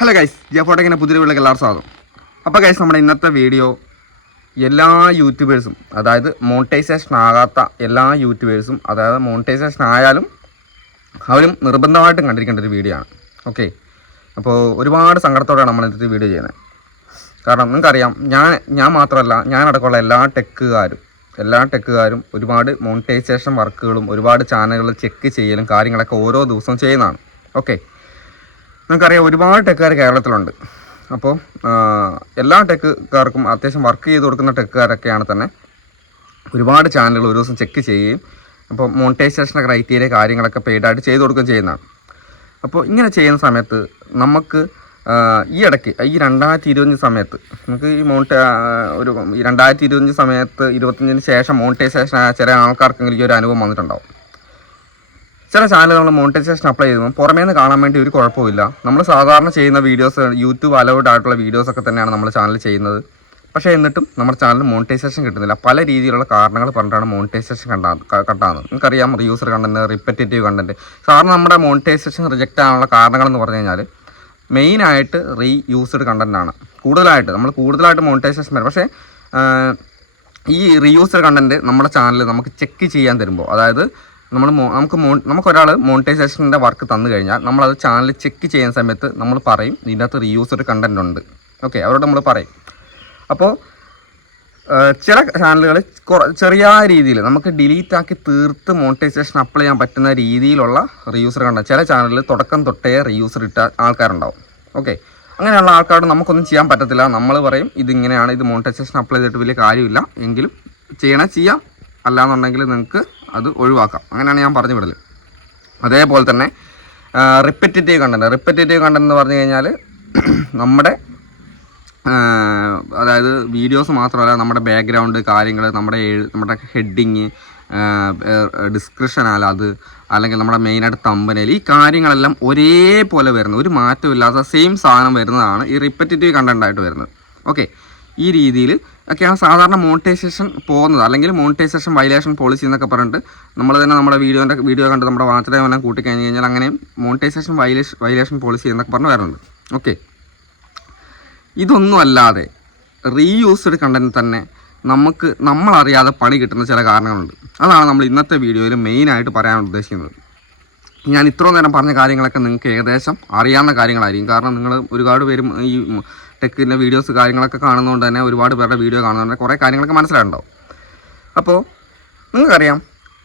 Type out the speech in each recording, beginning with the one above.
Hello guys, ജോഫോട്ടെക്കിൻ്റെ പുതിയ വീട്ടിലേക്ക് എല്ലാവർക്കും സ്വാഗതം. അപ്പോൾ ഗൈസ്, നമ്മുടെ ഇന്നത്തെ വീഡിയോ എല്ലാ യൂട്യൂബേഴ്സും, അതായത് മോണിറ്റൈസേഷൻ ആകാത്ത എല്ലാ യൂട്യൂബേഴ്സും, അതായത് മോണിറ്റൈസേഷൻ ആയാലും അവരും നിർബന്ധമായിട്ടും കണ്ടിരിക്കേണ്ട ഒരു വീഡിയോ ആണ്. ഓക്കെ, അപ്പോൾ ഒരുപാട് സങ്കടത്തോടെയാണ് നമ്മൾ ഇന്നത്തെ വീഡിയോ ചെയ്യുന്നത്. കാരണം നിങ്ങൾക്കറിയാം, ഞാൻ മാത്രമല്ല, ഞാനടക്കമുള്ള എല്ലാ ടെക്കുകാരും ഒരുപാട് മോണിറ്റൈസേഷൻ വർക്കുകളും ഒരുപാട് ചാനലുകൾ ചെക്ക് ചെയ്യലും കാര്യങ്ങളൊക്കെ ഓരോ ദിവസവും ചെയ്യുന്നതാണ്. ഓക്കെ, നിങ്ങൾക്കറിയാം ഒരുപാട് ടെക്കുകാർ കേരളത്തിലുണ്ട്. അപ്പോൾ എല്ലാ ടെക്കുകാർക്കും അത്യാവശ്യം വർക്ക് ചെയ്ത് കൊടുക്കുന്ന ടെക്കുകാരൊക്കെയാണ് തന്നെ ഒരുപാട് ചാനലുകൾ ഒരു ദിവസം ചെക്ക് ചെയ്യുകയും അപ്പോൾ മോണിറ്റൈസേഷൻ ക്രൈറ്റീരിയ കാര്യങ്ങളൊക്കെ പെയ്ഡായിട്ട് ചെയ്ത് കൊടുക്കുകയും ചെയ്യുന്നതാണ്. അപ്പോൾ ഇങ്ങനെ ചെയ്യുന്ന സമയത്ത് നമുക്ക് ഈ ഇടയ്ക്ക് ഈ 2025 സമയത്ത് നമുക്ക് ഈ 2025 സമയത്ത് 25 ശേഷം മോണിറ്റൈസേഷൻ ആയ ചില ആൾക്കാർക്കെങ്കിലും ഈ ഒരു അനുഭവം വന്നിട്ടുണ്ടാവും. ചില ചാനൽ നമ്മൾ മോണിറ്റൈസേഷൻ അപ്ലൈ ചെയ്യുമ്പോൾ പുറമേ നിന്ന് കാണാൻ വേണ്ടി ഒരു കുഴപ്പമില്ല. നമ്മൾ സാധാരണ ചെയ്യുന്ന വീഡിയോസ്, യൂട്യൂബ് അലൗഡ് ആയിട്ടുള്ള വീഡിയോസൊക്കെ തന്നെയാണ് നമ്മൾ ചാനൽ ചെയ്യുന്നത്. പക്ഷേ എന്നിട്ടും നമ്മുടെ ചാനൽ മോണിറ്റൈസേഷൻ കിട്ടുന്നില്ല. പല രീതിയിലുള്ള കാരണങ്ങൾ പറഞ്ഞിട്ടാണ് മോണിറ്റൈസേഷൻ കട്ടാകുന്നത്. നമുക്കറിയാം, റീയൂസർ കണ്ടൻറ്റ്, റിപ്പറ്റേറ്റീവ് കണ്ടൻറ്റ്. സാധാരണ നമ്മുടെ മോണിറ്റൈസേഷൻ റിജക്റ്റ് ആകാനുള്ള കാരണങ്ങളെന്ന് പറഞ്ഞു കഴിഞ്ഞാൽ മെയിനായിട്ട് റീയൂസ്ഡ് കണ്ടൻറ്റാണ്. കൂടുതലായിട്ട് മോണിറ്റൈസേഷൻ വരും. പക്ഷേ ഈ റീയൂസ്ഡ് കണ്ടൻറ്റ് നമ്മുടെ ചാനൽ നമുക്ക് ചെക്ക് ചെയ്യാൻ തരുമ്പോൾ, അതായത് നമുക്കൊരാൾ മോണിറ്റൈസേഷൻ്റെ വർക്ക് തന്നു കഴിഞ്ഞാൽ നമ്മളത് ചാനൽ ചെക്ക് ചെയ്യുന്ന സമയത്ത് നമ്മൾ പറയും ഇതിൻ്റെ അകത്ത് റീയൂസ്ഡ് കണ്ടൻറ് ഉണ്ട്. ഓക്കെ, അവരോട് നമ്മൾ പറയും. അപ്പോൾ ചില ചാനലുകൾ ചെറിയ രീതിയിൽ നമുക്ക് ഡിലീറ്റ് ആക്കി തീർത്ത് മോണിറ്റൈസേഷൻ അപ്ലൈ ചെയ്യാൻ പറ്റുന്ന രീതിയിലുള്ള റീയൂസർ കണ്ടൻറ് ചില ചാനലിൽ തുടക്കം തൊട്ടേ റീയൂസർ ഇട്ട ആൾക്കാരുണ്ടാവും. ഓക്കെ, അങ്ങനെയുള്ള ആൾക്കാരോട് നമുക്കൊന്നും ചെയ്യാൻ പറ്റത്തില്ല. നമ്മൾ പറയും ഇതിങ്ങനെയാണ്, ഇത് മോണിറ്റൈസേഷൻ അപ്ലൈ ചെയ്തിട്ട് വലിയ കാര്യമില്ല, എങ്കിലും ചെയ്യാം, അല്ലാന്നുണ്ടെങ്കിൽ നിങ്ങൾക്ക് അത് ഒഴിവാക്കാം. അങ്ങനെയാണ് ഞാൻ പറഞ്ഞു വിടൽ. അതേപോലെ തന്നെ റിപ്പറ്റേറ്റീവ് കണ്ടൻറ് എന്ന് പറഞ്ഞു കഴിഞ്ഞാൽ നമ്മുടെ അതായത് വീഡിയോസ് മാത്രമല്ല, നമ്മുടെ ബാക്ക്ഗ്രൗണ്ട് കാര്യങ്ങൾ, നമ്മുടെ ഹെഡിങ്, ഡിസ്ക്രിപ്ഷൻ അല്ലെങ്കിൽ നമ്മുടെ മെയിനായിട്ട് തമ്പനയിൽ, ഈ കാര്യങ്ങളെല്ലാം ഒരേപോലെ വരുന്നത്, ഒരു മാറ്റമില്ലാത്ത സെയിം സാധനം വരുന്നതാണ് ഈ റിപ്പറ്റേറ്റീവ് കണ്ടൻറ്റായിട്ട് വരുന്നത്. ഓക്കെ, ഈ രീതിയിൽ ഒക്കെയാണ് സാധാരണ മോണിറ്റൈസേഷൻ പോകുന്നത്. അല്ലെങ്കിൽ മോണിറ്റൈസേഷൻ വയലേഷൻ പോളിസി എന്നൊക്കെ പറഞ്ഞിട്ട് നമ്മൾ തന്നെ നമ്മുടെ വീഡിയോ കണ്ട് നമ്മുടെ വാച്ച് ടൈം എല്ലാം കൂട്ടിക്കഴിഞ്ഞ് കഴിഞ്ഞാൽ അങ്ങനെയും മോണിറ്റൈസേഷൻ വയലേഷൻ പോളിസി എന്നൊക്കെ പറഞ്ഞ് വരുന്നുണ്ട്. ഓക്കെ, ഇതൊന്നും അല്ലാതെ റീയൂസ്ഡ് കണ്ടൻറ്റ് തന്നെ നമ്മളറിയാതെ പണി കിട്ടുന്ന ചില കാരണങ്ങളുണ്ട്. അതാണ് നമ്മൾ ഇന്നത്തെ വീഡിയോയിൽ മെയിനായിട്ട് പറയാൻ ഉദ്ദേശിക്കുന്നത്. ഞാൻ ഇത്രയും നേരം പറഞ്ഞ കാര്യങ്ങളൊക്കെ നിങ്ങൾക്ക് ഏകദേശം അറിയാവുന്ന കാര്യങ്ങളായിരിക്കും. കാരണം നിങ്ങൾ ഒരുപാട് പേരും ഈ ടെക്കിൻ്റെ വീഡിയോസ് കാര്യങ്ങളൊക്കെ കാണുന്നതുകൊണ്ട് തന്നെ, ഒരുപാട് പേരുടെ വീഡിയോ കാണുന്നതുകൊണ്ട് തന്നെ കുറേ കാര്യങ്ങളൊക്കെ മനസ്സിലായിട്ടുണ്ടാവും. അപ്പോൾ നിങ്ങൾക്കറിയാം,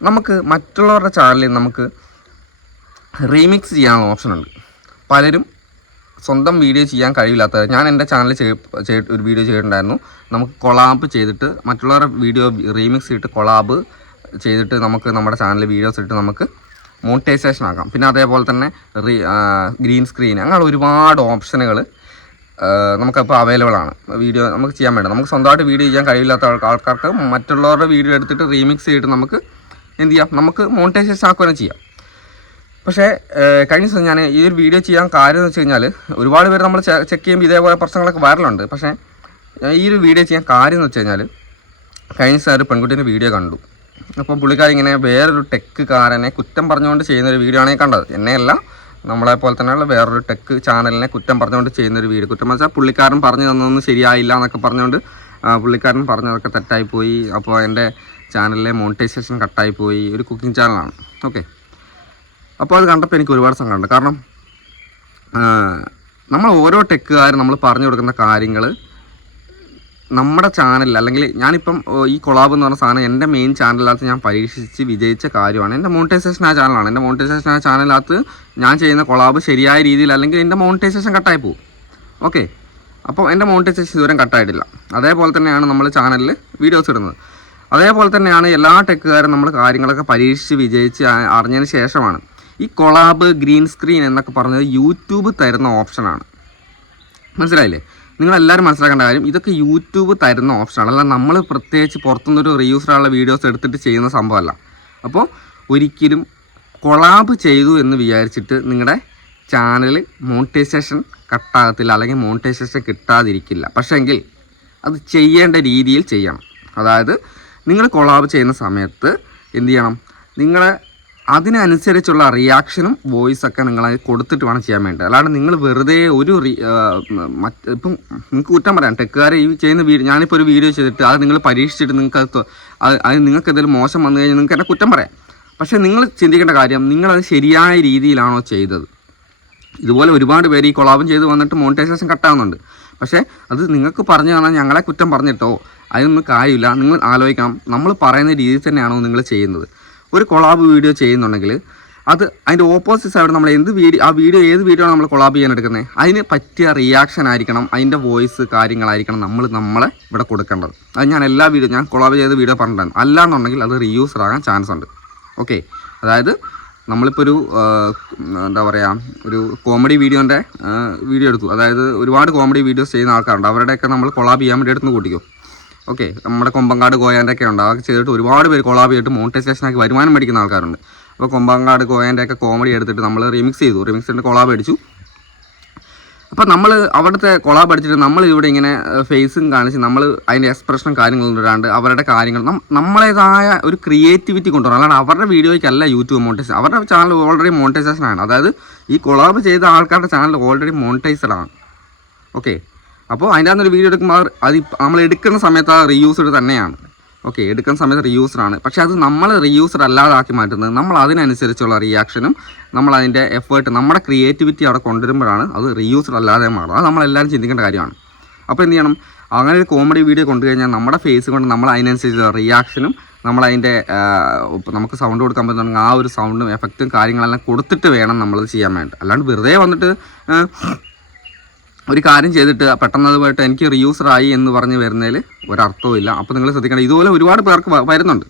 നമുക്ക് മറ്റുള്ളവരുടെ ചാനലിൽ നമുക്ക് റീമിക്സ് ചെയ്യാനുള്ള ഓപ്ഷനുണ്ട്. പലരും സ്വന്തം വീഡിയോ ചെയ്യാൻ കഴിയില്ലാത്തത്, ഞാൻ എൻ്റെ ചാനലിൽ ഒരു വീഡിയോ ചെയ്തിട്ടുണ്ടായിരുന്നു. നമുക്ക് കൊളാബ് ചെയ്തിട്ട് മറ്റുള്ളവരുടെ വീഡിയോ റീമിക്സ് ചെയ്തിട്ട് കൊളാബ് ചെയ്തിട്ട് നമുക്ക് നമ്മുടെ ചാനലിൽ വീഡിയോസ് ഇട്ട് നമുക്ക് മോണിറ്റൈസേഷൻ ആക്കാം. പിന്നെ അതേപോലെ തന്നെ ഗ്രീൻ സ്ക്രീൻ, അങ്ങനെ ഒരുപാട് ഓപ്ഷനുകൾ നമുക്കപ്പോൾ അവൈലബിൾ ആണ്. വീഡിയോ നമുക്ക് ചെയ്യാൻ വേണ്ടി, നമുക്ക് സ്വന്തമായിട്ട് വീഡിയോ ചെയ്യാൻ കഴിയില്ലാത്ത ആൾക്കാർക്ക് മറ്റുള്ളവരുടെ വീഡിയോ എടുത്തിട്ട് റീമിക്സ് ചെയ്തിട്ട് നമുക്ക് എന്ത് ചെയ്യാം, നമുക്ക് മോണിറ്റൈസേഷൻ ആക്കുകയും ചെയ്യാം. പക്ഷേ കഴിഞ്ഞ ദിവസം ഞാൻ ഈ ഒരു വീഡിയോ ചെയ്യാൻ കാര്യം എന്ന് വെച്ച് കഴിഞ്ഞാൽ, ഒരുപാട് പേര് നമ്മൾ ചെക്ക് ചെയ്യുമ്പോൾ ഇതേപോലെ പ്രശ്നങ്ങളൊക്കെ വരലുണ്ട്. പക്ഷേ ഈ ഒരു വീഡിയോ ചെയ്യാൻ കാര്യം എന്ന് വെച്ച് കഴിഞ്ഞാൽ, കഴിഞ്ഞ ദിവസം ഒരു പെൺകുട്ടീൻ്റെ വീഡിയോ കണ്ടു. അപ്പം പുള്ളിക്കാരി ഇങ്ങനെ വേറൊരു ടെക്കുകാരനെ കുറ്റം പറഞ്ഞുകൊണ്ട് ചെയ്യുന്നൊരു വീഡിയോ ആണ് കണ്ടത്. എന്നെയല്ല, നമ്മളെപ്പോലെ തന്നെയുള്ള വേറൊരു ടെക്ക് ചാനലിനെ കുറ്റം പറഞ്ഞുകൊണ്ട് ചെയ്യുന്നൊരു വീഡിയോ. കുറ്റം വെച്ചാൽ പുള്ളിക്കാരൻ പറഞ്ഞു തന്നതൊന്നും ശരിയായില്ല എന്നൊക്കെ പറഞ്ഞുകൊണ്ട് പുള്ളിക്കാരൻ പറഞ്ഞതൊക്കെ തെറ്റായിപ്പോയി. അപ്പോൾ എൻ്റെ ചാനലിലെ മോണിറ്റൈസേഷൻ കട്ടായിപ്പോയി. ഒരു കുക്കിംഗ് ചാനലാണ്. ഓക്കെ, അപ്പോൾ അത് കണ്ടപ്പോൾ എനിക്ക് ഒരുപാട് സങ്കടമുണ്ട്. കാരണം നമ്മൾ ഓരോ ടെക്കുകാരും നമ്മൾ പറഞ്ഞു കൊടുക്കുന്ന കാര്യങ്ങൾ നമ്മുടെ ചാനലിൽ, അല്ലെങ്കിൽ ഞാനിപ്പം ഈ കൊളാബ് എന്ന് പറഞ്ഞ സാധനം എൻ്റെ മെയിൻ ചാനലിനകത്ത് ഞാൻ പരീക്ഷിച്ച് വിജയിച്ച കാര്യമാണ്. എൻ്റെ മോണിറ്റൈസേഷൻ ആ ചാനലാണ്. എൻ്റെ മോണിറ്റൈസേഷൻ ആ ചാനലിനകത്ത് ഞാൻ ചെയ്യുന്ന കൊളാബ് ശരിയായ രീതിയിൽ അല്ലെങ്കിൽ എൻ്റെ മോണിറ്റൈസേഷൻ കട്ടായി പോകും. ഓക്കെ, അപ്പോൾ എൻ്റെ മോണിറ്റൈസേഷൻ ഇതുവരെ കട്ടായിട്ടില്ല. അതേപോലെ തന്നെയാണ് നമ്മൾ ചാനലിൽ വീഡിയോസ് ഇടുന്നത്. അതേപോലെ തന്നെയാണ് എല്ലാ ടെക്കുകാരും നമ്മൾ കാര്യങ്ങളൊക്കെ പരീക്ഷിച്ച് വിജയിച്ച് അറിഞ്ഞതിന് ശേഷമാണ് ഈ കൊളാബ്, ഗ്രീൻ സ്ക്രീൻ എന്നൊക്കെ പറഞ്ഞത് യൂട്യൂബ് തരുന്ന ഓപ്ഷനാണ്. മനസ്സിലായില്ലേ? നിങ്ങളെല്ലാവരും മനസ്സിലാക്കേണ്ട കാര്യം, ഇതൊക്കെ യൂട്യൂബ് തരുന്ന ഓപ്ഷനാണ്. അല്ല നമ്മൾ പ്രത്യേകിച്ച് പുറത്തുനിന്നൊരു റീയൂസറുള്ള വീഡിയോസ് എടുത്തിട്ട് ചെയ്യുന്ന സംഭവമല്ല. അപ്പോൾ ഒരിക്കലും കൊളാബ് ചെയ്തു എന്ന് വിചാരിച്ചിട്ട് നിങ്ങളുടെ ചാനൽ മോണിറ്റൈസേഷൻ കട്ടാകത്തില്ല, അല്ലെങ്കിൽ മോണിറ്റൈസേഷൻ കിട്ടാതിരിക്കില്ല. പക്ഷേങ്കിൽ അത് ചെയ്യേണ്ട രീതിയിൽ ചെയ്യണം. അതായത് നിങ്ങൾ കൊളാബ് ചെയ്യുന്ന സമയത്ത് എന്ത് ചെയ്യണം, നിങ്ങളെ അതിനനുസരിച്ചുള്ള റിയാക്ഷനും വോയിസൊക്കെ നിങ്ങൾ കൊടുത്തിട്ട് വേണം ചെയ്യാൻ വേണ്ടി. അല്ലാണ്ട് നിങ്ങൾ വെറുതെ ഒരു ഇപ്പം നിങ്ങൾക്ക് കുറ്റം പറയാം ടെക്കുകാർ ഈ ചെയ്യുന്ന വീഡിയോ, ഞാനിപ്പോൾ ഒരു വീഡിയോ ചെയ്തിട്ട് അത് നിങ്ങൾ പരീക്ഷിച്ചിട്ട് നിങ്ങൾക്ക് അത് നിങ്ങൾക്ക് എന്തെങ്കിലും മോശം വന്നു കഴിഞ്ഞാൽ നിങ്ങൾക്ക് എന്നെ കുറ്റം പറയാം. പക്ഷേ നിങ്ങൾ ചിന്തിക്കേണ്ട കാര്യം, നിങ്ങളത് ശരിയായ രീതിയിലാണോ ചെയ്തത്? ഇതുപോലെ ഒരുപാട് പേര് ഈ കൊളാബം ചെയ്ത് വന്നിട്ട് മോണിറ്റൈസേഷൻ കട്ടാകുന്നുണ്ട്. പക്ഷേ അത് നിങ്ങൾക്ക് പറഞ്ഞു തന്നാൽ ഞങ്ങളെ കുറ്റം പറഞ്ഞിട്ടോ അതിനൊന്നും കാര്യമില്ല. നിങ്ങൾ ആലോചിക്കണം, നമ്മൾ പറയുന്ന രീതിയിൽ തന്നെയാണോ നിങ്ങൾ ചെയ്യുന്നത്. ഒരു കൊളാബ് വീഡിയോ ചെയ്യുന്നുണ്ടെങ്കിൽ അത് അതിൻ്റെ ഓപ്പോസിറ്റ് സൈഡ് നമ്മൾ ഏത് വീഡിയോ ആണ് നമ്മൾ കൊളാബ് ചെയ്യാൻ എടുക്കുന്നത്, അതിന് പറ്റിയ റിയാക്ഷൻ ആയിരിക്കണം, അതിൻ്റെ വോയിസ് കാര്യങ്ങളായിരിക്കണം നമ്മളെ ഇവിടെ കൊടുക്കേണ്ടത്. അത് ഞാൻ കൊളാബ് ചെയ്ത വീഡിയോ പറഞ്ഞിട്ടുണ്ടായിരുന്നു. അല്ലാന്നുണ്ടെങ്കിൽ അത് റീയൂസർ ആകാൻ ചാൻസ് ഉണ്ട്. ഓക്കെ, അതായത് നമ്മളിപ്പോൾ എന്താ പറയുക, ഒരു കോമഡി വീഡിയോൻ്റെ വീഡിയോ എടുത്തു. അതായത് ഒരുപാട് കോമഡി വീഡിയോസ് ചെയ്യുന്ന ആൾക്കാരുണ്ട്, അവരുടെയൊക്കെ നമ്മൾ കൊളാബ് ചെയ്യാൻ വേണ്ടി എടുത്ത് കൂട്ടിക്കും. ഓക്കെ, നമ്മുടെ കൊമ്പങ്കാട് കോയാൻ്റെ ഒക്കെ ഉണ്ട്, അതൊക്കെ ചെയ്തിട്ട് ഒരുപാട് പേര് കൊളാബ് ചെയ്തിട്ട് മോണിറ്റൈസേഷനാക്കി വരുമാനം മേടിക്കുന്ന ആൾക്കാരുണ്ട്. അപ്പോൾ കൊമ്പങ്കാട് കോയാൻ്റെ ഒക്കെ കോമഡി എടുത്തിട്ട് നമ്മൾ റിമിക്സ് ചെയ്തിട്ട് കൊളാബ് അടിച്ചു. അപ്പോൾ നമ്മൾ അവിടുത്തെ കൊളാബ് അടിച്ചിട്ട് നമ്മൾ ഇവിടെ ഇങ്ങനെ ഫേസും കാണിച്ച് നമ്മൾ അതിൻ്റെ എക്സ്പ്രഷനും കാര്യങ്ങളും ഇടാണ്ട് അവരുടെ കാര്യങ്ങൾ നമ്മളേതായ ഒരു ക്രിയേറ്റിവിറ്റി കൊണ്ടുവരണം. അല്ലാണ്ട് അവരുടെ വീഡിയോയ്ക്കല്ല യൂട്യൂബ് മോണിറ്റൈസേഷൻ. അവരുടെ ചാനൽ ഓൾറെഡി മോണിറ്റൈസേഷൻ ആണ്. അതായത് ഈ കൊളാബ് ചെയ്ത ആൾക്കാരുടെ ചാനൽ ഓൾറെഡി മോണിറ്റൈസ്ഡ് ആണ്. ഓക്കെ, അപ്പോൾ അതിൻ്റെ അകത്തൊരു വീഡിയോ എടുക്കുമ്പോൾ അത് നമ്മൾ എടുക്കുന്ന സമയത്ത് ആ റീയൂസ്ഡ് തന്നെയാണ്. ഓക്കെ, എടുക്കുന്ന സമയത്ത് റീയൂസ്ഡാണ്. പക്ഷേ അത് നമ്മൾ റീയൂസ്ഡ് അല്ലാതാക്കി മാറ്റുന്നത് നമ്മൾ അതിനനുസരിച്ചുള്ള റിയാക്ഷനും നമ്മൾ അതിൻ്റെ എഫേർട്ട്, നമ്മുടെ ക്രിയേറ്റിവിറ്റി അവിടെ കൊണ്ടുവരുമ്പോഴാണ് അത് റീയൂസ്ഡ് അല്ലാതെ മാറും. അത് നമ്മളെല്ലാവരും ചിന്തിക്കേണ്ട കാര്യമാണ്. അപ്പോൾ എന്ത് ചെയ്യണം, അങ്ങനെ ഒരു കോമഡി വീഡിയോ കൊണ്ടുകഴിഞ്ഞാൽ നമ്മുടെ ഫേസ് കൊണ്ട് നമ്മൾ അതിനനുസരിച്ചുള്ള റിയാക്ഷനും നമ്മളതിൻ്റെ നമുക്ക് സൗണ്ട് കൊടുക്കാൻ പറ്റുന്നുണ്ടെങ്കിൽ ആ ഒരു സൗണ്ടും എഫക്റ്റും കാര്യങ്ങളെല്ലാം കൊടുത്തിട്ട് വേണം നമ്മളത് ചെയ്യാൻ വേണ്ടി. അല്ലാണ്ട് വെറുതെ വന്നിട്ട് ഒരു കാര്യം ചെയ്തിട്ട് പെട്ടെന്ന് പോയിട്ട് എനിക്ക് റീയൂസറായി എന്ന് പറഞ്ഞ് വരുന്നതിൽ ഒരർത്ഥവും ഇല്ല. അപ്പോൾ നിങ്ങൾ ശ്രദ്ധിക്കണം, ഇതുപോലെ ഒരുപാട് പേർക്ക് വരുന്നുണ്ട്.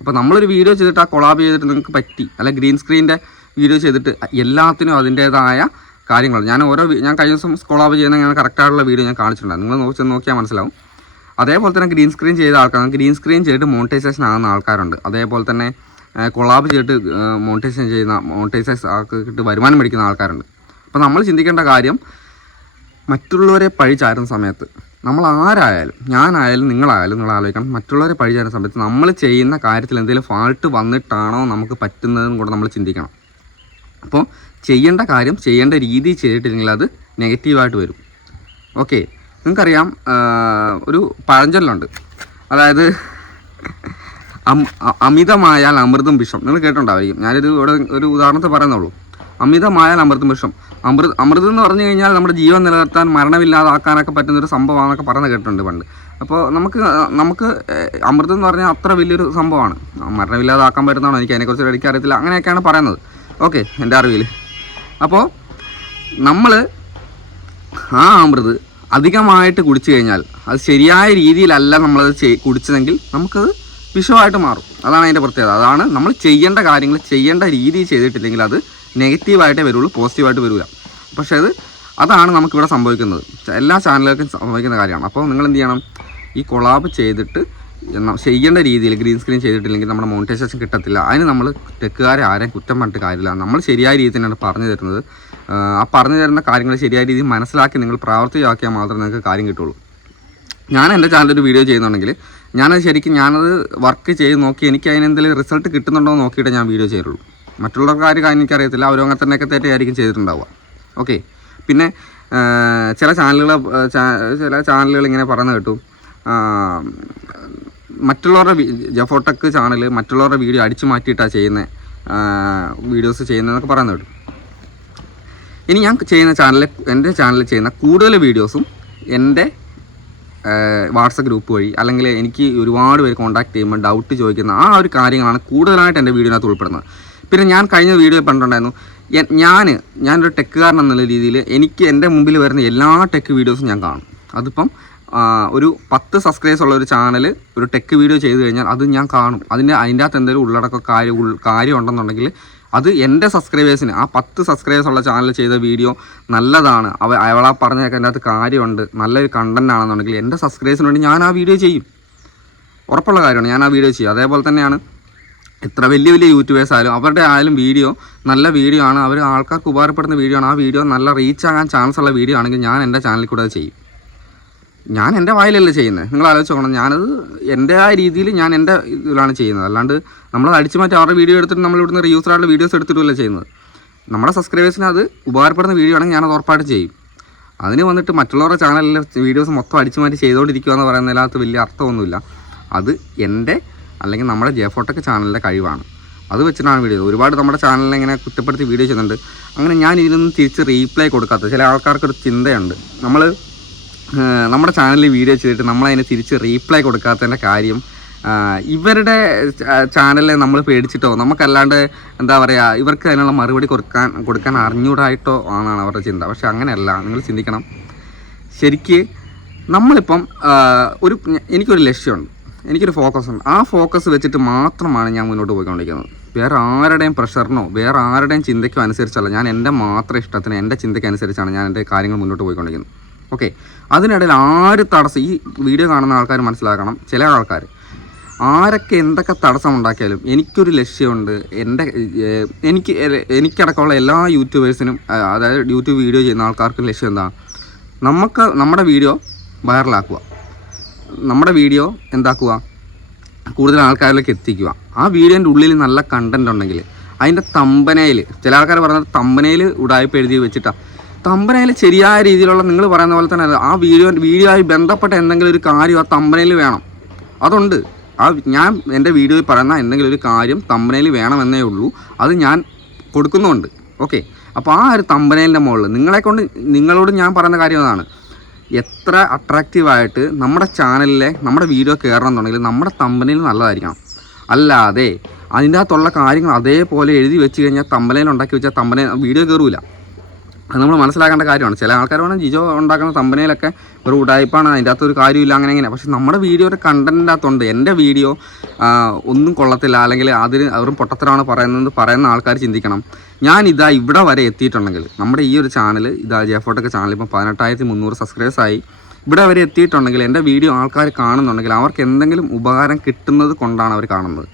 അപ്പോൾ നമ്മളൊരു വീഡിയോ ചെയ്തിട്ട് ആ കൊളാബ് ചെയ്തിട്ട് നിങ്ങൾക്ക് പറ്റി, അല്ല ഗ്രീൻ സ്ക്രീനിൻ്റെ വീഡിയോ ചെയ്തിട്ട് എല്ലാത്തിനും അതിൻ്റേതായ കാര്യങ്ങൾ ഞാൻ കഴിഞ്ഞ ദിവസം കൊളാബ് ചെയ്യുന്ന ഞാൻ കറക്റ്റായിട്ടുള്ള വീഡിയോ ഞാൻ കാണിച്ചിട്ടുണ്ടായിരുന്നു. നിങ്ങൾ നോക്കിയാൽ മനസ്സിലാവും. അതേപോലെ തന്നെ ഗ്രീൻ സ്ക്രീൻ ചെയ്ത ആൾക്കാർ, ഗ്രീൻ സ്ക്രീൻ ചെയ്തിട്ട് മോണിറ്റൈസേഷൻ ആകുന്ന ആൾക്കാരുണ്ട്. അതേപോലെ തന്നെ കൊളാബ് ചെയ്തിട്ട് മോണിറ്റൈസേഷൻ ആക്കിയിട്ട് വരുമാനം മേടിക്കുന്ന ആൾക്കാരുണ്ട്. അപ്പോൾ നമ്മൾ ചിന്തിക്കേണ്ട കാര്യം, മറ്റുള്ളവരെ പഴി ചാരുന്ന സമയത്ത് നമ്മൾ ആരായാലും, ഞാനായാലും നിങ്ങളായാലും നിങ്ങൾ ആലോചിക്കണം, മറ്റുള്ളവരെ പഴി ചാരുന്ന സമയത്ത് നമ്മൾ ചെയ്യുന്ന കാര്യത്തിൽ എന്തെങ്കിലും ഫാൾട്ട് വന്നിട്ടാണോ നമുക്ക് പറ്റുന്നതെന്ന് കൂടെ നമ്മൾ ചിന്തിക്കണം. അപ്പോൾ ചെയ്യേണ്ട കാര്യം ചെയ്യേണ്ട രീതി ചെയ്തിട്ടില്ലെങ്കിൽ അത് നെഗറ്റീവായിട്ട് വരും. ഓക്കെ, നിങ്ങൾക്കറിയാം ഒരു പഴഞ്ചൊല്ലുണ്ട്, അതായത് അമിതമായാൽ അമൃതും വിഷം. നിങ്ങൾ കേട്ടിട്ടുണ്ടായിരിക്കും. ഞാനിത് ഇവിടെ ഒരു ഉദാഹരണത്തെ പറയുന്നുള്ളൂ. അമിതമായാൽ അമൃതും വിഷം. അമൃതം എന്ന് പറഞ്ഞു കഴിഞ്ഞാൽ നമ്മുടെ ജീവൻ നിലനിർത്താൻ, മരണമില്ലാതാക്കാനൊക്കെ പറ്റുന്നൊരു സംഭവമാണെന്നൊക്കെ പറഞ്ഞ് കേട്ടിട്ടുണ്ട് പണ്ട്. അപ്പോൾ നമുക്ക് അമൃതം എന്ന് പറഞ്ഞാൽ അത്ര വലിയൊരു സംഭവമാണ്. മരണമില്ലാതാക്കാൻ പറ്റുന്നതാണോ അതിനെക്കുറിച്ച് എനിക്കറിയത്തില്ല, അങ്ങനെയൊക്കെയാണ് പറയുന്നത്. ഓക്കെ, എൻ്റെ അറിവിൽ. അപ്പോൾ നമ്മൾ ആ അമൃത് അധികമായിട്ട് കുടിച്ചു കഴിഞ്ഞാൽ, അത് ശരിയായ രീതിയിലല്ല നമ്മളത് കുടിച്ചതെങ്കിൽ നമുക്കത് വിഷമായിട്ട് മാറും. അതാണ് അതിൻ്റെ പ്രത്യേകത. അതാണ് നമ്മൾ ചെയ്യേണ്ട കാര്യങ്ങൾ ചെയ്യേണ്ട രീതി ചെയ്തിട്ടില്ലെങ്കിൽ അത് നെഗറ്റീവായിട്ടേ വരുള്ളൂ, പോസിറ്റീവായിട്ട് വരില്ല. പക്ഷേ അതാണ് നമുക്കിവിടെ സംഭവിക്കുന്നത്. എല്ലാ ചാനലുകൾക്കും സംഭവിക്കുന്ന കാര്യമാണ്. അപ്പോൾ നിങ്ങൾ എന്ത് ചെയ്യണം, ഈ കൊളാബ് ചെയ്തിട്ട് ചെയ്യേണ്ട രീതിയിൽ ഗ്രീൻ സ്ക്രീൻ ചെയ്തിട്ടില്ലെങ്കിൽ നമ്മുടെ മോണിറ്റൈസേഷൻ കിട്ടത്തില്ല. അതിന് നമ്മൾ ടെക്കുകാരെ ആരെയും കുറ്റം പറഞ്ഞിട്ട് കാര്യമില്ല. നമ്മൾ ശരിയായ രീതിയിൽ തന്നെയാണ് പറഞ്ഞു തരുന്നത്. ആ പറഞ്ഞു തരുന്ന കാര്യങ്ങൾ ശരിയായ രീതിയിൽ മനസ്സിലാക്കി നിങ്ങൾ പ്രാവർത്തികമാക്കിയാൽ മാത്രമേ നിങ്ങൾക്ക് കാര്യം കിട്ടുള്ളൂ. ഞാൻ എൻ്റെ ചാനലൊരു വീഡിയോ ചെയ്യുന്നുണ്ടെങ്കിൽ ഞാനത് വർക്ക് ചെയ്ത് നോക്കി എനിക്ക് അതിനെന്തെങ്കിലും റിസൾട്ട് കിട്ടുന്നുണ്ടോ എന്ന് നോക്കിയിട്ട് ഞാൻ വീഡിയോ ചെയ്യുള്ളൂ. മറ്റുള്ളവരുടെ കാര്യം എനിക്കറിയത്തില്ല, അവരും അങ്ങനെ തന്നെയൊക്കെ തെറ്റായിരിക്കും ചെയ്തിട്ടുണ്ടാവുക. ഓക്കെ, പിന്നെ ചില ചാനലുകൾ ഇങ്ങനെ പറയുന്നത് കേട്ടു, മറ്റുള്ളവരുടെ ജഫോടെക് ചാനൽ മറ്റുള്ളവരുടെ വീഡിയോ അടിച്ചു മാറ്റിയിട്ടാണ് ചെയ്യുന്നത്, വീഡിയോസ് ചെയ്യുന്നതെന്നൊക്കെ പറയുന്നത് കേട്ടു. ഇനി ഞാൻ ചെയ്യുന്ന എൻ്റെ ചാനലിൽ ചെയ്യുന്ന കൂടുതൽ വീഡിയോസും എൻ്റെ വാട്സപ്പ് ഗ്രൂപ്പ് വഴി, അല്ലെങ്കിൽ എനിക്ക് ഒരുപാട് പേര് കോൺടാക്ട് ചെയ്യുമ്പോൾ ഡൗട്ട് ചോദിക്കുന്ന ആ ഒരു കാര്യങ്ങളാണ് കൂടുതലായിട്ട് എൻ്റെ വീഡിയോനകത്ത് ഉൾപ്പെടുന്നത്. പിന്നെ ഞാൻ കഴിഞ്ഞ വീഡിയോ പറഞ്ഞിട്ടുണ്ടായിരുന്നു, ഞാനൊരു ടെക്കുകാരൻ എന്നുള്ള രീതിയിൽ എനിക്ക് എൻ്റെ മുമ്പിൽ വരുന്ന എല്ലാ ടെക്ക് വീഡിയോസും ഞാൻ കാണും. അതിപ്പം ഒരു 10 സബ്സ്ക്രൈബേഴ്സ് ഉള്ള ഒരു ചാനൽ ഒരു ടെക്ക് വീഡിയോ ചെയ്ത് കഴിഞ്ഞാൽ അത് ഞാൻ കാണും. അതിൻ്റെ അകത്ത് എന്തെങ്കിലും ഉള്ളടക്കം കാര്യം ഉണ്ടെന്നുണ്ടെങ്കിൽ അത് എൻ്റെ സബ്സ്ക്രൈബേഴ്സിന്, ആ 10 സബ്സ്ക്രൈബേഴ്സ് ഉള്ള ചാനൽ ചെയ്ത വീഡിയോ നല്ലതാണ്, അവളാ പറഞ്ഞൊക്കെ എൻ്റെ അകത്ത് കാര്യമുണ്ട്, നല്ലൊരു കണ്ടൻ്റ് ആണെന്നുണ്ടെങ്കിൽ എൻ്റെ സബ്സ്ക്രൈബേഴ്സിന് വേണ്ടി ഞാൻ ആ വീഡിയോ ചെയ്യും. ഉറപ്പുള്ള കാര്യമാണ്, ഞാൻ ആ വീഡിയോ ചെയ്യും. അതേപോലെ തന്നെയാണ് എത്ര വലിയ യൂട്യൂബേഴ്സ് ആയാലും അവരുടെ വീഡിയോ നല്ല വീഡിയോ ആണ്, അവർ ആൾക്കാർക്ക് ഉപകാരപ്പെടുന്ന വീഡിയോ ആണ്, ആ വീഡിയോ നല്ല റീച്ച് ആകാൻ ചാൻസ് ഉള്ള വീഡിയോ ആണെങ്കിൽ ഞാൻ എൻ്റെ ചാനലിൽ കൂടെ അത് ചെയ്യും. ഞാൻ എൻ്റെ വായിലല്ല ചെയ്യുന്നത്. നിങ്ങൾ ആലോചിച്ച് നോക്കണം, ഞാനത് എൻ്റെ ആ രീതിയിൽ ഞാൻ എൻ്റെ ഇതിലാണ് ചെയ്യുന്നത്. അല്ലാണ്ട് നമ്മളത് അടിച്ചു മാറ്റി അവരുടെ വീഡിയോ എടുത്തിട്ട് നമ്മൾ ഇവിടുന്ന് റീയൂസ്ഡ് ആയിട്ടുള്ള വീഡിയോസ് എടുത്തിട്ടല്ല ചെയ്യുന്നത്. നമ്മുടെ സബ്സ്ക്രൈബേഴ്സിന് അത് ഉപകാരപ്പെടുന്ന വീഡിയോ ആണെങ്കിൽ ഞാനത് ഉറപ്പായിട്ട് ചെയ്യും. അതിന് വന്നിട്ട് മറ്റുള്ളവരുടെ ചാനലിലെ വീഡിയോസ് മൊത്തം അടിച്ചു മാറ്റി ചെയ്തുകൊണ്ടിരിക്കുക എന്ന് പറയുന്നതിനകത്ത് വലിയ അർത്ഥമൊന്നുമില്ല. അത് എൻ്റെ അല്ലെങ്കിൽ നമ്മുടെ ജെഫോട്ടെക് ചാനലിൻ്റെ കഴിവാണ്. അത് വെച്ചിട്ടാണ് വീഡിയോ. ഒരുപാട് നമ്മുടെ ചാനലിനെ ഇങ്ങനെ കുറ്റപ്പെടുത്തി വീഡിയോ ചെയ്യുന്നുണ്ട്. അങ്ങനെ ഞാൻ ഇതിനൊന്നും തിരിച്ച് റീപ്ലൈ കൊടുക്കാത്ത ചില ആൾക്കാർക്കൊരു ചിന്തയുണ്ട്. നമ്മുടെ ചാനലിൽ വീഡിയോ ചെയ്തിട്ട് നമ്മളതിനെ തിരിച്ച് റീപ്ലൈ കൊടുക്കാത്തതിൻ്റെ കാര്യം ഇവരുടെ ചാനലിനെ നമ്മൾ പേടിച്ചിട്ടോ നമുക്കല്ലാണ്ട് എന്താ പറയുക ഇവർക്ക് അതിനുള്ള മറുപടി കൊടുക്കാൻ അറിഞ്ഞൂടായിട്ടോ ആണെന്നാണ് അവരുടെ ചിന്ത. പക്ഷെ അങ്ങനെയല്ല. നിങ്ങൾ ചിന്തിക്കണം, ശരിക്ക് നമ്മളിപ്പം എനിക്കൊരു ലക്ഷ്യമുണ്ട്, എനിക്കൊരു ഫോക്കസ് ഉണ്ട്. ആ ഫോക്കസ് വെച്ചിട്ട് മാത്രമാണ് ഞാൻ മുന്നോട്ട് പോയിക്കൊണ്ടിരിക്കുന്നത്. വേറെ ആരുടെയും പ്രഷറിനോ വേറെ ആരുടെയും ചിന്തയ്ക്കോ അനുസരിച്ചല്ല. ഞാൻ എൻ്റെ മാത്രം ഇഷ്ടത്തിന് എൻ്റെ ചിന്തയ്ക്ക് അനുസരിച്ചാണ് ഞാൻ എൻ്റെ കാര്യങ്ങൾ മുന്നോട്ട് പോയിക്കൊണ്ടിരിക്കുന്നത്. ഓക്കെ, അതിനിടയിൽ തടസ്സം ഈ വീഡിയോ കാണുന്ന ആൾക്കാർ മനസ്സിലാക്കണം. ചില ആൾക്കാർ ആരൊക്കെ എന്തൊക്കെ തടസ്സം ഉണ്ടാക്കിയാലും എനിക്കൊരു ലക്ഷ്യമുണ്ട്. എനിക്കടക്കമുള്ള എല്ലാ യൂട്യൂബേഴ്സിനും, അതായത് യൂട്യൂബ് വീഡിയോ ചെയ്യുന്ന ആൾക്കാർക്കും ലക്ഷ്യം എന്താ? നമ്മുടെ വീഡിയോ വൈറലാക്കുക, നമ്മുടെ വീഡിയോ എന്താക്കുക, കൂടുതൽ ആൾക്കാരിലേക്ക് എത്തിക്കുക. ആ വീഡിയോൻ്റെ ഉള്ളിൽ നല്ല കണ്ടൻറ് ഉണ്ടെങ്കിൽ അതിൻ്റെ തമ്പനയിൽ, ചില ആൾക്കാർ പറയുന്നത് തമ്പനയിൽ ഉടായ്പ എഴുതി വെച്ചിട്ടാണ്. തമ്പനയിൽ ശരിയായ രീതിയിലുള്ള നിങ്ങൾ പറയുന്ന പോലെ തന്നെ ആ വീഡിയോ ആയി ബന്ധപ്പെട്ട എന്തെങ്കിലും ഒരു കാര്യം ആ തമ്പനയിൽ വേണം. അതുണ്ട്. ഞാൻ എൻ്റെ വീഡിയോയിൽ പറയുന്ന എന്തെങ്കിലും ഒരു കാര്യം തമ്പനയിൽ വേണമെന്നേ ഉള്ളൂ. അത് ഞാൻ കൊടുക്കുന്നുമുണ്ട്. ഓക്കെ, അപ്പോൾ ആ ഒരു തമ്പനയിലിൻ്റെ മുകളിൽ നിങ്ങളോട് ഞാൻ പറയുന്ന കാര്യം അതാണ്. എത്ര അട്രാക്റ്റീവായിട്ട് നമ്മുടെ ചാനലിലെ നമ്മുടെ വീഡിയോ കയറണം എന്നുണ്ടെങ്കിൽ നമ്മുടെ തമ്പനയിൽ നല്ലതായിരിക്കണം. അല്ലാതെ അതിൻ്റെ അകത്തുള്ള കാര്യങ്ങൾ അതേപോലെ എഴുതി വെച്ച് കഴിഞ്ഞാൽ തമ്പനയിൽ ഉണ്ടാക്കി വെച്ചാൽ വീഡിയോ കയറൂല. അത് നമ്മൾ മനസ്സിലാക്കേണ്ട കാര്യമാണ്. ചില ആൾക്കാർ വേണം ജിജോ ഉണ്ടാക്കുന്ന തമ്പനയിലൊക്കെ ഒരു ഉടായ്പാണ്, അതിൻ്റെ അകത്തൊരു കാര്യമില്ല അങ്ങനെ. പക്ഷെ നമ്മുടെ വീഡിയോയുടെ കണ്ടൻറ്റിൻ്റെ അകത്തുണ്ട്. എൻ്റെ വീഡിയോ ഒന്നും കൊള്ളത്തില്ല അല്ലെങ്കിൽ അതിന് അവരും പൊട്ടത്തരമാണ് പറയുന്ന ആൾക്കാർ ചിന്തിക്കണം. ഞാനിതാ ഇവിടെ വരെ എത്തിയിട്ടുണ്ടെങ്കിൽ നമ്മുടെ ഈ ഒരു ചാനൽ ജെഫോട്ടെക് ചാനൽ ഇപ്പം 18,300 സബ്സ്ക്രൈബേഴ്സായി. ഇവിടെ വരെ എത്തിയിട്ടുണ്ടെങ്കിൽ എൻ്റെ വീഡിയോ ആൾക്കാർ കാണുന്നുണ്ടെങ്കിൽ അവർക്ക് എന്തെങ്കിലും ഉപകാരം കിട്ടുന്നത് കൊണ്ടാണ് അവർ കാണുന്നത്.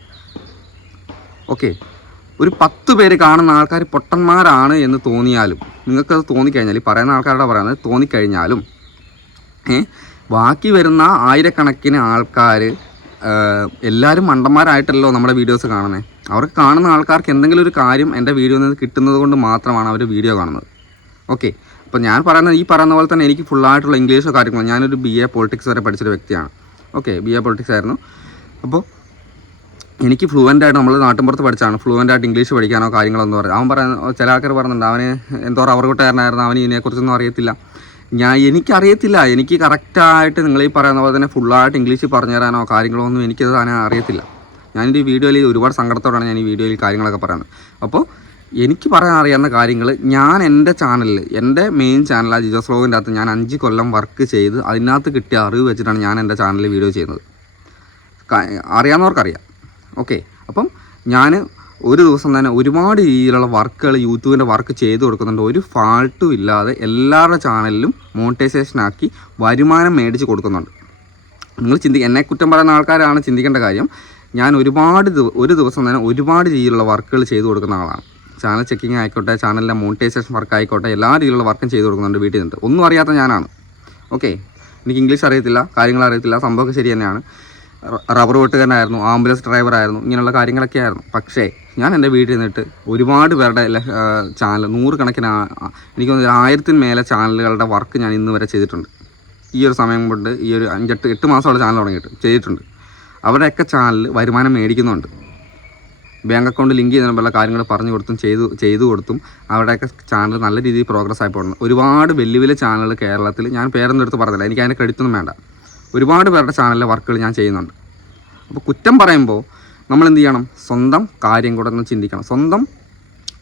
ഓക്കെ, ഒരു 10 പേര് കാണുന്ന ആൾക്കാർ പൊട്ടന്മാരാണ് എന്ന് തോന്നിയാലും, നിങ്ങൾക്കത് തോന്നിക്കഴിഞ്ഞാൽ, ഈ പറയുന്ന ആൾക്കാരുടെ പറയുന്നത് തോന്നിക്കഴിഞ്ഞാലും ബാക്കി വരുന്ന ആയിരക്കണക്കിന് ആൾക്കാർ എല്ലാവരും മണ്ടന്മാരായിട്ടല്ലോ നമ്മുടെ വീഡിയോസ് കാണുന്നത്. അവർക്ക് കാണുന്ന ആൾക്കാർക്ക് എന്തെങ്കിലും ഒരു കാര്യം എൻ്റെ വീഡിയോയിൽ നിന്ന് കിട്ടുന്നത് കൊണ്ട് മാത്രമാണ് അവർ വീഡിയോ കാണുന്നത്. ഓക്കെ, അപ്പോൾ ഞാൻ ഈ പറയുന്ന പോലെ തന്നെ എനിക്ക് ഫുള്ളായിട്ടുള്ള ഇംഗ്ലീഷോ കാര്യങ്ങളോ, ഞാനൊരു BA പൊളിറ്റിക്സ് വരെ പഠിച്ചൊരു വ്യക്തിയാണ്. ഓക്കെ, BA പൊളിറ്റിക്സ് ആയിരുന്നു. അപ്പോൾ എനിക്ക് ഫ്ലുവൻ്റായിട്ട്, നമ്മൾ നാട്ടിൻപുറത്ത് പഠിച്ചാണ്, ഫ്ലുവൻ്റായിട്ട് ഇംഗ്ലീഷ് പഠിക്കാനോ കാര്യങ്ങളൊന്നും പറയും. അവൻ പറയുന്നത്, ചില ആൾക്കാർ പറയുന്നുണ്ട് അവന് എന്തോ റബ്ബർകൂട്ടുകാരനായിരുന്നു, അവന് ഇതിനെക്കുറിച്ചൊന്നും അറിയത്തില്ല. എനിക്കറിയത്തില്ല. എനിക്ക് കറക്റ്റായിട്ട് നിങ്ങൾ ഈ പറയുന്ന പോലെ തന്നെ ഫുള്ളായിട്ട് ഇംഗ്ലീഷ് പറഞ്ഞു തരാനോ കാര്യങ്ങളോ ഒന്നും എനിക്കത് തന്നെ അറിയത്തില്ല. ഞാനിത് ഈ വീഡിയോയിൽ ഒരുപാട് സങ്കടത്തോടാണ് ഞാൻ ഈ വീഡിയോയിൽ കാര്യങ്ങളൊക്കെ പറയുന്നത്. അപ്പോൾ എനിക്ക് പറയാൻ അറിയാവുന്ന കാര്യങ്ങൾ ഞാൻ എൻ്റെ ചാനലിൽ, എൻ്റെ മെയിൻ ചാനൽ ജിജോസ് വ്ലോഗിൻ്റെ അകത്ത് ഞാൻ 5 കൊല്ലം വർക്ക് ചെയ്ത് അതിനകത്ത് കിട്ടിയ അറിവ് വെച്ചിട്ടാണ് ഞാൻ എൻ്റെ ചാനലിൽ വീഡിയോ ചെയ്യുന്നത്. അറിയാവുന്നവർക്കറിയാം. ഓക്കെ, അപ്പം ഞാൻ ഒരു ദിവസം തന്നെ ഒരുപാട് രീതിയിലുള്ള വർക്കുകൾ യൂട്യൂബിൻ്റെ വർക്ക് ചെയ്ത് കൊടുക്കുന്നുണ്ട്. ഒരു ഫാൾട്ടും ഇല്ലാതെ എല്ലാവരുടെ ചാനലിലും മോണിറ്റൈസേഷനാക്കി വരുമാനം മേടിച്ച് കൊടുക്കുന്നുണ്ട്. നിങ്ങൾ എന്നെ കുറ്റം പറയുന്ന ആൾക്കാരാണ് ചിന്തിക്കേണ്ട കാര്യം. ഞാൻ ഒരു ദിവസം തന്നെ ഒരുപാട് രീതിയിലുള്ള വർക്കുകൾ ചെയ്ത് കൊടുക്കുന്ന ആളാണ്. ചാനൽ ചെക്കിങ് ആയിക്കോട്ടെ, ചാനലിലെ മോണിറ്റൈസേഷൻ വർക്ക് ആയിക്കോട്ടെ, എല്ലാ രീതിയിലുള്ള വർക്കും ചെയ്ത് കൊടുക്കുന്നുണ്ട് വീട്ടിൽ നിന്ന്. ഒന്നും അറിയാത്ത ഞാനാണ്. ഓക്കെ, എനിക്ക് ഇംഗ്ലീഷ് അറിയത്തില്ല, കാര്യങ്ങൾ അറിയത്തില്ല, സംഭവമൊക്കെ ശരി തന്നെയാണ്. റബ്ബർ വെട്ടുകാരനായിരുന്നു, ആംബുലൻസ് ഡ്രൈവറായിരുന്നു, ഇങ്ങനെയുള്ള കാര്യങ്ങളൊക്കെ ആയിരുന്നു. പക്ഷേ ഞാൻ എൻ്റെ വീട്ടിൽ നിന്നിട്ട് ഒരുപാട് പേരുടെ ചാനൽ, 100 കണക്കിന്, എനിക്ക് 1000-ന് മേലെ ചാനലുകളുടെ വർക്ക് ഞാൻ ഇന്ന് വരെ ചെയ്തിട്ടുണ്ട്. ഈ ഒരു സമയം കൊണ്ട്, ഈ ഒരു 5-8 മാസമുള്ള ചാനൽ തുടങ്ങിയിട്ട് ചെയ്തിട്ടുണ്ട്. അവരുടെയൊക്കെ ചാനൽ വരുമാനം മേടിക്കുന്നുണ്ട്. ബാങ്ക് അക്കൗണ്ട് ലിങ്ക് ചെയ്യുന്ന പല കാര്യങ്ങൾ പറഞ്ഞു കൊടുത്തും ചെയ്തു കൊടുത്തും അവരുടെയൊക്കെ ചാനൽ നല്ല രീതിയിൽ പ്രോഗ്രസ് ആയി പോകുന്നു. ഒരുപാട് വലിയ ചാനൽ കേരളത്തിൽ, ഞാൻ പേരൊന്നും എടുത്ത് പറഞ്ഞില്ല, എനിക്ക് അതിൻ്റെ ക്രെഡിറ്റൊന്നും വേണ്ട, ഒരുപാട് പേരുടെ ചാനലിലെ വർക്കുകൾ ഞാൻ ചെയ്യുന്നുണ്ട്. അപ്പോൾ കുറ്റം പറയുമ്പോൾ നമ്മൾ എന്ത് ചെയ്യണം? സ്വന്തം കാര്യം കൂടെ ഒന്ന് ചിന്തിക്കണം, സ്വന്തം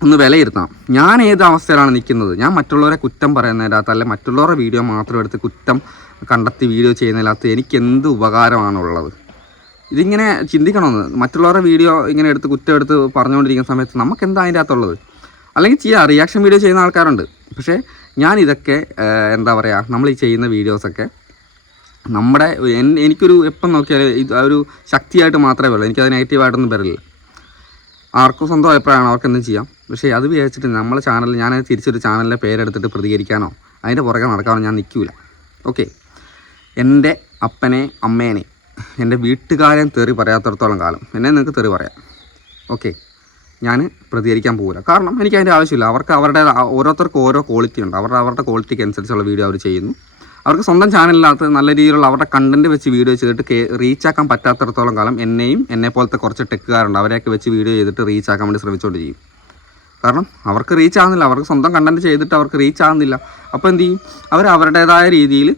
ഒന്ന് വിലയിരുത്തണം. ഞാൻ ഏത് അവസ്ഥയിലാണ് നിൽക്കുന്നത്? ഞാൻ മറ്റുള്ളവരെ കുറ്റം പറയുന്നതിനകത്ത്, അല്ലെ മറ്റുള്ളവരുടെ വീഡിയോ മാത്രം എടുത്ത് കുറ്റം കണ്ടെത്തി വീഡിയോ ചെയ്യുന്നതിനകത്ത് എനിക്ക് എന്ത് ഉപകാരമാണുള്ളത്? ഇതിങ്ങനെ ചിന്തിക്കണമെന്ന്. മറ്റുള്ളവരുടെ വീഡിയോ ഇങ്ങനെ കുറ്റം എടുത്ത് പറഞ്ഞുകൊണ്ടിരിക്കുന്ന സമയത്ത് നമുക്ക് എന്താ അതിൻ്റെ അകത്തുള്ളത്? അല്ലെങ്കിൽ റിയാക്ഷൻ വീഡിയോ ചെയ്യുന്ന ആൾക്കാരുണ്ട്. പക്ഷേ ഞാനിതൊക്കെ എന്താ പറയുക, നമ്മൾ ഈ ചെയ്യുന്ന വീഡിയോസൊക്കെ എനിക്കൊരു എപ്പം നോക്കിയാൽ ഒരു ശക്തിയായിട്ട് മാത്രമേ വരുള്ളൂ. എനിക്കത് നെഗറ്റീവായിട്ടൊന്നും വരില്ല. ആർക്കും സ്വന്തം അഭിപ്രായമാണ്, അവർക്ക് എന്തും ചെയ്യാം. പക്ഷേ അത് വിചാരിച്ചിട്ട് നമ്മളെ ചാനൽ, ഞാൻ തിരിച്ചൊരു ചാനലിൻ്റെ പേരെടുത്തിട്ട് പ്രതികരിക്കാനോ അതിൻ്റെ പുറകെ നടക്കാനോ ഞാൻ നിൽക്കില്ല. ഓക്കെ, എൻ്റെ അപ്പനെ അമ്മേനെ എൻ്റെ വീട്ടുകാരെ തെറി പറയാത്തിടത്തോളം കാലം എന്നെ നിങ്ങൾക്ക് തെറി പറയാം. ഓക്കെ, ഞാൻ പ്രതികരിക്കാൻ പോകില്ല. കാരണം എനിക്ക് അതിൻ്റെ ആവശ്യമില്ല. അവർക്ക് അവരുടെ ഓരോരുത്തർക്കും ഓരോ ക്വാളിറ്റി ഉണ്ട്. അവരുടെ ക്വാളിറ്റിക്ക് അനുസരിച്ചുള്ള വീഡിയോ അവർ ചെയ്യുന്നു. അവർക്ക് സ്വന്തം ചാനലിനകത്ത് നല്ല രീതിയിലുള്ള അവരുടെ കണ്ടൻറ്റ് വെച്ച് വീഡിയോ ചെയ്തിട്ട് റീച്ചാക്കാൻ പറ്റാത്തിടത്തോളം കാലം എന്നെ പോലത്തെ കുറച്ച് ടെക്കുകാരുണ്ട്. അവരെയൊക്കെ വെച്ച് വീഡിയോ ചെയ്തിട്ട് റീച്ചാക്കാൻ വേണ്ടി ശ്രമിച്ചുകൊണ്ട് ചെയ്യും. കാരണം അവർക്ക് റീച്ച് ആകുന്നില്ല. അവർക്ക് സ്വന്തം കണ്ടൻറ്റ് ചെയ്തിട്ട് അവർക്ക് റീച്ച് ആകുന്നില്ല. അപ്പോൾ എന്ത് ചെയ്യും? അവർ അവരുടേതായ രീതിയിൽ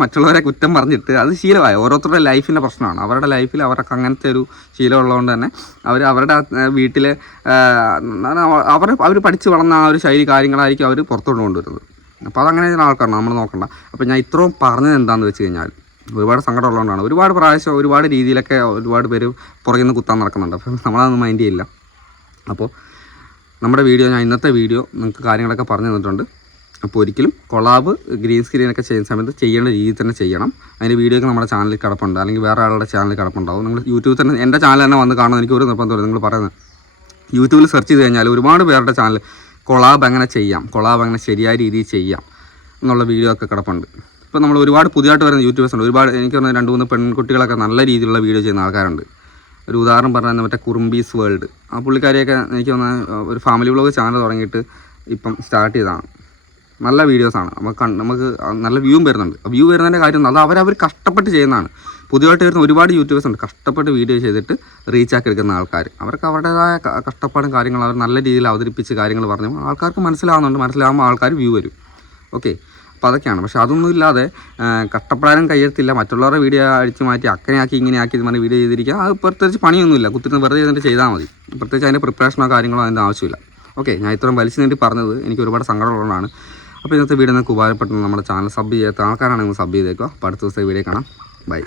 മറ്റുള്ളവരെ കുറ്റം പറഞ്ഞിട്ട് അത് ശീലമായി. ഓരോരുത്തരുടെ ലൈഫിൻ്റെ പ്രശ്നമാണ്. അവരുടെ ലൈഫിൽ അവർക്ക് അങ്ങനത്തെ ഒരു ശീലമുള്ളതുകൊണ്ട് തന്നെ അവരുടെ വീട്ടിൽ അവർ പഠിച്ച് വളർന്ന ആ ഒരു ശൈലി കാര്യങ്ങളായിരിക്കും അവർ പുറത്തോട്ട് കൊണ്ടുവരുന്നത്. അപ്പോൾ അതങ്ങനെ ആൾക്കാരാണ്, നമ്മൾ നോക്കണ്ട. അപ്പോൾ ഞാൻ ഇത്രയും പറഞ്ഞത് എന്താണെന്ന് വെച്ച് കഴിഞ്ഞാൽ ഒരുപാട് സങ്കടമുള്ളതുകൊണ്ടാണ്. ഒരുപാട് പ്രാവശ്യം ഒരുപാട് രീതിയിലൊക്കെ ഒരുപാട് പേര് പുറകിൽ നിന്ന് കുത്താൻ നടക്കുന്നുണ്ട്. അപ്പോൾ നമ്മളതൊന്നും മൈൻഡ് ചെയ്യില്ല. അപ്പോൾ നമ്മുടെ വീഡിയോ, ഞാൻ ഇന്നത്തെ വീഡിയോ നിങ്ങൾക്ക് കാര്യങ്ങളൊക്കെ പറഞ്ഞു തന്നിട്ടുണ്ട്. അപ്പോൾ ഒരിക്കലും കൊളാബ് ഗ്രീൻ സ്ക്രീനൊക്കെ ചെയ്യുന്ന സമയത്ത് ചെയ്യേണ്ട രീതിയിൽ തന്നെ ചെയ്യണം. അതിൻ്റെ വീഡിയോ ഒക്കെ നമ്മുടെ ചാനലിൽ കിടപ്പുണ്ട്, അല്ലെങ്കിൽ വേറെ ആളുടെ ചാനലിൽ കിടപ്പുണ്ടാവും. നിങ്ങൾ യൂട്യൂബിൽ തന്നെ എൻ്റെ ചാനൽ തന്നെ വന്ന് കാണാൻ എനിക്ക് ഒരു നിർബന്ധമില്ല. നിങ്ങൾ പറയുന്നത് യൂട്യൂബിൽ സെർച്ച് ചെയ്ത് കഴിഞ്ഞാൽ ഒരുപാട് പേരുടെ ചാനൽ കൊളാബ് എങ്ങനെ ചെയ്യാം, കൊളാബ് എങ്ങനെ ശരിയായ രീതിയിൽ ചെയ്യാം എന്നുള്ള വീഡിയോ ഒക്കെ കിടപ്പുണ്ട്. ഇപ്പോൾ നമ്മൾ ഒരുപാട് പുതിയതായിട്ട് വരുന്ന യൂട്യൂബേഴ്സ് ഉണ്ട്. ഒരുപാട് എനിക്ക് പറഞ്ഞാൽ 2-3 പെൺകുട്ടികളൊക്കെ നല്ല രീതിയിലുള്ള വീഡിയോ ചെയ്യുന്ന ആൾക്കാരുണ്ട്. ഒരു ഉദാഹരണം പറഞ്ഞാൽ മറ്റേ കുറുമ്പീസ് വേൾഡ്, ആ പുള്ളിക്കാരിയൊക്കെ എനിക്ക് തോന്നുന്ന ഒരു ഫാമിലി വ്ളോഗ് ചാനൽ തുടങ്ങിയിട്ട് ഇപ്പം സ്റ്റാർട്ട് ചെയ്തതാണ്. നല്ല വീഡിയോസാണ്. നമുക്ക് നല്ല വ്യൂവും വരുന്നുണ്ട്. വ്യൂ വരുന്നതിൻ്റെ കാര്യം അത് അവർ കഷ്ടപ്പെട്ട് ചെയ്യുന്നതാണ്. പുതിയതായിട്ട് വരുന്ന ഒരുപാട് യൂട്യൂബേഴ്സ് ഉണ്ട് കഷ്ടപ്പെട്ട് വീഡിയോ ചെയ്തിട്ട് റീച്ചാക്കി എടുക്കുന്ന ആൾക്കാർ. അവർക്ക് അവരുടേതായ കഷ്ടപ്പാടും കാര്യങ്ങളും അവർ നല്ല രീതിയിൽ അവതരിപ്പിച്ച് കാര്യങ്ങൾ പറഞ്ഞു ആൾക്കാർക്ക് മനസ്സിലാവുന്നുണ്ട്. മനസ്സിലാകുമ്പോൾ ആൾക്കാർ വ്യൂ വരും. ഓക്കെ, അപ്പോൾ അതൊക്കെയാണ്. പക്ഷേ അതൊന്നും ഇല്ലാതെ കഷ്ടപ്പെടാനും കഴിയത്തില്ല. മറ്റുള്ളവരുടെ വീഡിയോ അടിച്ച് മാറ്റി അങ്ങനെയാക്കി ഇങ്ങനെയാക്കി ഇത് പറഞ്ഞ് വീഡിയോ ചെയ്തിരിക്കുക. അത് പ്രത്യേകിച്ച് പണിയൊന്നുമില്ല. കുത്തിരുന്ന് വെറുതെ ചെയ്തിട്ട് ചെയ്താൽ മതി. പ്രത്യേകിച്ച് അതിൻ്റെ പ്രിപ്പറേഷനോ കാര്യങ്ങളോ അതിൻ്റെ ആവശ്യമില്ല. ഓക്കെ, ഞാൻ ഇത്രയും വലിച്ചു നീട്ടി പറഞ്ഞത് എനിക്ക് ഒരുപാട് സങ്കടമുള്ളതാണ്. അപ്പോൾ ഇന്നത്തെ വീഡിയോ നിങ്ങൾക്ക് ഉപകാരപ്പെട്ടു. നമ്മുടെ ചാനൽ സബ് ചെയ്യാത്ത ആൾക്കാരാണെങ്കിൽ സബ് ചെയ്തേക്കുക. അപ്പോൾ അടുത്ത ദിവസത്തെ വീഡിയോ കാണാം. ബൈ.